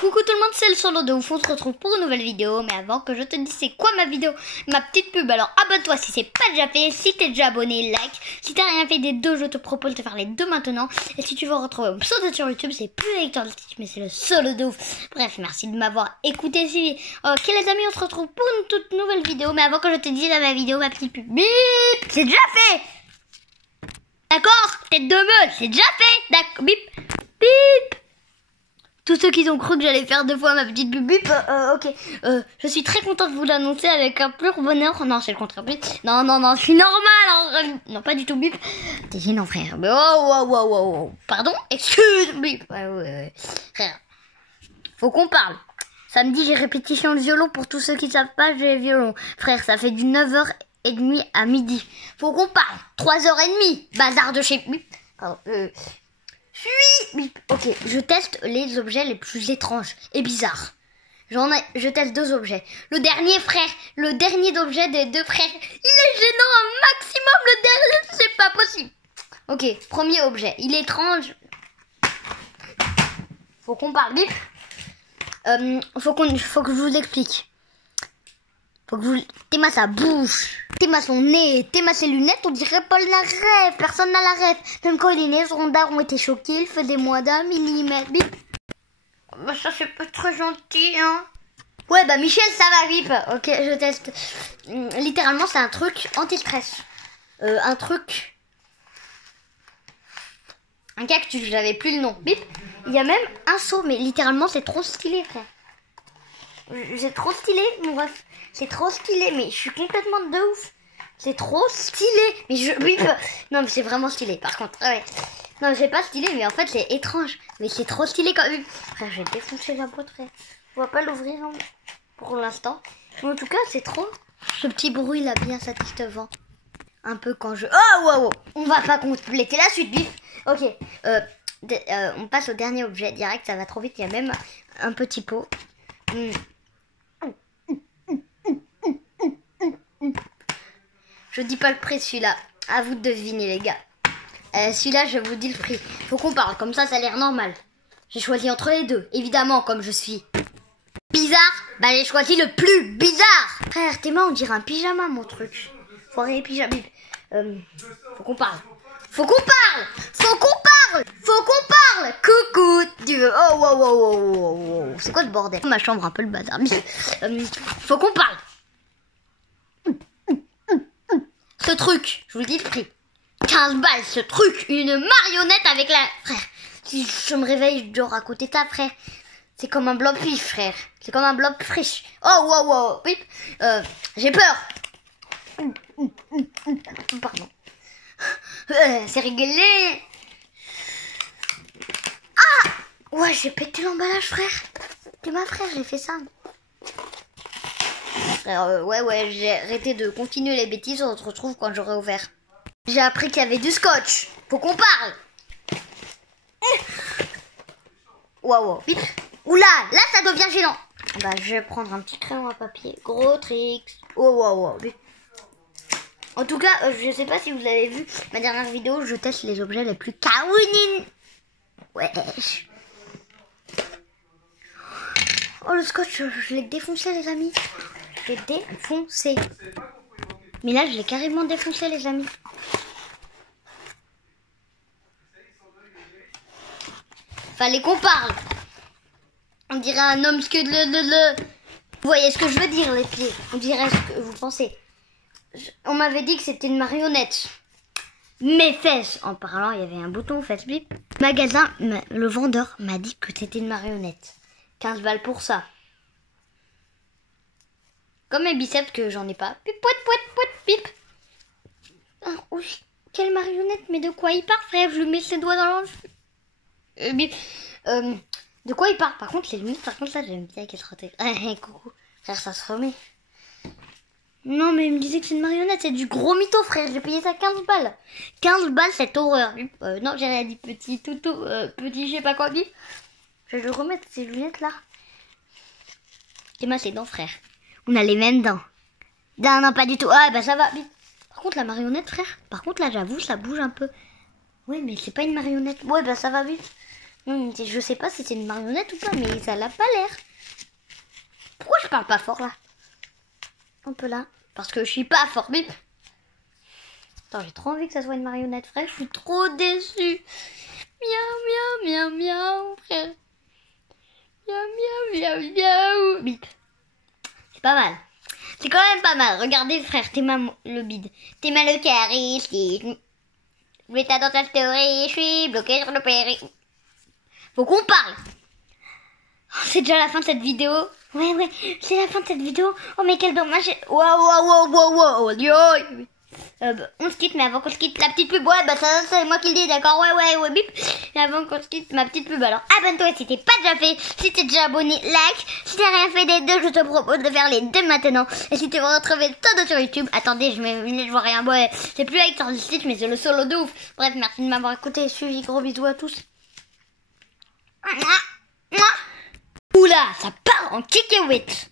Coucou tout le monde, c'est le solo de ouf, on se retrouve pour une nouvelle vidéo. Mais avant que je te dise c'est quoi ma vidéo, ma petite pub, alors abonne-toi si c'est pas déjà fait. Si t'es déjà abonné, like. Si t'as rien fait des deux, je te propose de faire les deux maintenant. Et si tu veux retrouver mon pseudo sur YouTube, c'est plus Lecteur de Stitch, mais c'est le solo de ouf. Bref, merci de m'avoir écouté, suivi. Ok les amis, on se retrouve pour une toute nouvelle vidéo. Mais avant que je te dise ma vidéo, ma petite pub, bip, c'est déjà fait. D'accord, tête de meule, c'est déjà fait. D'accord, bip, bip. Tous ceux qui ont cru que j'allais faire deux fois ma petite pub, ok. Je suis très contente de vous l'annoncer avec un pur bonheur. Non, c'est le contraire. Non, je suis normale. Non, pas du tout, bip. T'es gênant, frère. Mais oh. Pardon? Excuse, bip. Ouais. Frère, faut qu'on parle. Samedi, j'ai répétition de violon. Pour tous ceux qui ne savent pas, j'ai violon. Frère, ça fait du 9h30 à midi. Faut qu'on parle. 3h30. Bazar de chez... Bip. Pardon, Ok, je teste les objets les plus étranges et bizarres. Je teste deux objets. Le dernier d'objet des deux frères, il est gênant un maximum. Le dernier, c'est pas possible. Ok, premier objet, il est étrange. Faut qu'on parle vite. Faut que je vous explique. Faut que vous... Théma sa bouche, Théma son nez, Théma ses lunettes, on dirait Paul la rêve. Personne n'a la rêve. Même quand il est né, son regard ont été choqués, il faisait moins d'un millimètre. Bip. Bah ça c'est pas très gentil, hein. Ouais, bah Michel, ça va, bip. Ok, je teste. Littéralement, c'est un truc anti-stress. Un cactus, j'avais plus le nom. Bip. Il y a même un seau, mais littéralement, c'est trop stylé, frère. C'est trop stylé, mon bref. C'est trop stylé, mais je suis complètement de ouf. C'est trop stylé. Non, mais c'est vraiment stylé, par contre. Ouais. Non, c'est pas stylé, mais en fait, c'est étrange. Mais c'est trop stylé quand même. Frère, j'ai défoncé la boîte, frère. On va pas l'ouvrir hein, pour l'instant. Mais en tout cas, c'est trop. Ce petit bruit là, bien satisfaisant. Un peu quand je... Oh, wow. On va pas compléter la suite, bif. Ok. On passe au dernier objet direct. Ça va trop vite. Il y a même un petit pot. Je dis pas le prix celui-là. À vous de deviner les gars. Celui-là je vous dis le prix. Faut qu'on parle, comme ça a l'air normal. J'ai choisi entre les deux. Évidemment comme je suis bizarre, bah j'ai choisi le plus bizarre. Frère tes mains on dirait un pyjama mon truc. Foiré pyjama. Faut qu'on parle. Coucou tu veux. Oh. C'est quoi ce bordel? Ma chambre un peu le bazar. Faut qu'on parle. Ce truc, je vous le dis le prix. 15 balles, ce truc. Une marionnette avec la... Frère, si je me réveille genre à côté de ta frère, c'est comme un blob fiche, frère. C'est comme un blob friche. Oh, wow. Pip. J'ai peur. Pardon. C'est rigolé. Ah ouais, j'ai pété l'emballage, frère. T'es ma frère, j'ai fait ça. Ouais, j'ai arrêté de continuer les bêtises, on se retrouve quand j'aurai ouvert. J'ai appris qu'il y avait du scotch. Faut qu'on parle. Wow. Oula, là ça devient gênant. Bah, je vais prendre un petit crayon à papier. Gros tricks. Wow. En tout cas, je sais pas si vous avez vu ma dernière vidéo, je teste les objets les plus kawaii. Ouais. Oh, le scotch, je l'ai défoncé, les amis. Je l'ai défoncé. Mais là, je l'ai carrément défoncé, les amis. Fallait qu'on parle. On dirait un homme Vous voyez ce que je veux dire, les pieds. On dirait ce que vous pensez. On m'avait dit que c'était une marionnette. Mes fesses. En parlant, il y avait un bouton fesses bip. Magasin, le vendeur m'a dit que c'était une marionnette. 15 balles pour ça. Comme mes biceps que j'en ai pas. Pip, pip. Ah, oui, quelle marionnette, mais de quoi il parle, frère? Je lui mets ses doigts dans l'ange. De quoi il parle? Par contre, les lunettes, là, j'aime bien qu'elles se remettent. Coucou. Frère, ça se remet. Non, mais il me disait que c'est une marionnette, c'est du gros mytho, frère. J'ai payé ça 15 balles. 15 balles, cette horreur. Non, j'ai rien dit, petit toutou, petit je sais pas quoi, bip. Je vais le remettre, ces lunettes-là. Et moi, c'est dents, frère. On a les mêmes dents. Non, pas du tout. Ah, bah ça va. Par contre, la marionnette, frère. Par contre, là, j'avoue, ça bouge un peu. Ouais, mais c'est pas une marionnette. Ouais, bah ça va vite. Je sais pas si c'est une marionnette ou pas, mais ça l'a pas l'air. Pourquoi je parle pas fort là? Un peu là. Parce que je suis pas fort, bip. Attends, j'ai trop envie que ça soit une marionnette, frère. Je suis trop déçue. Miaou, miaou, miaou, miaou, frère. Miaou, miaou, miaou, miaou. Bip. C'est pas mal. C'est quand même pas mal. Regardez, frère, t'es le bide. T'es mal le charisme. Je vais dans ta story. Je suis bloqué sur le péri. Faut qu'on parle. Oh, c'est déjà la fin de cette vidéo. Ouais, c'est la fin de cette vidéo. Oh, mais quel dommage. Wow. On se quitte, mais avant qu'on se quitte, la petite pub, ouais, bah ça c'est moi qui le dis, d'accord, ouais, bip. Et avant qu'on se quitte, ma petite pub, alors abonne-toi si t'es pas déjà fait, si t'es déjà abonné, like. Si t'as rien fait des deux, je te propose de faire les deux maintenant. Et si tu veux retrouver tout sur YouTube, attendez, je vois rien, ouais, c'est plus avec sur Stitch, mais c'est le solo de ouf. Bref, merci de m'avoir écouté, suivi, gros bisous à tous. Oula, ça part en cacahuète.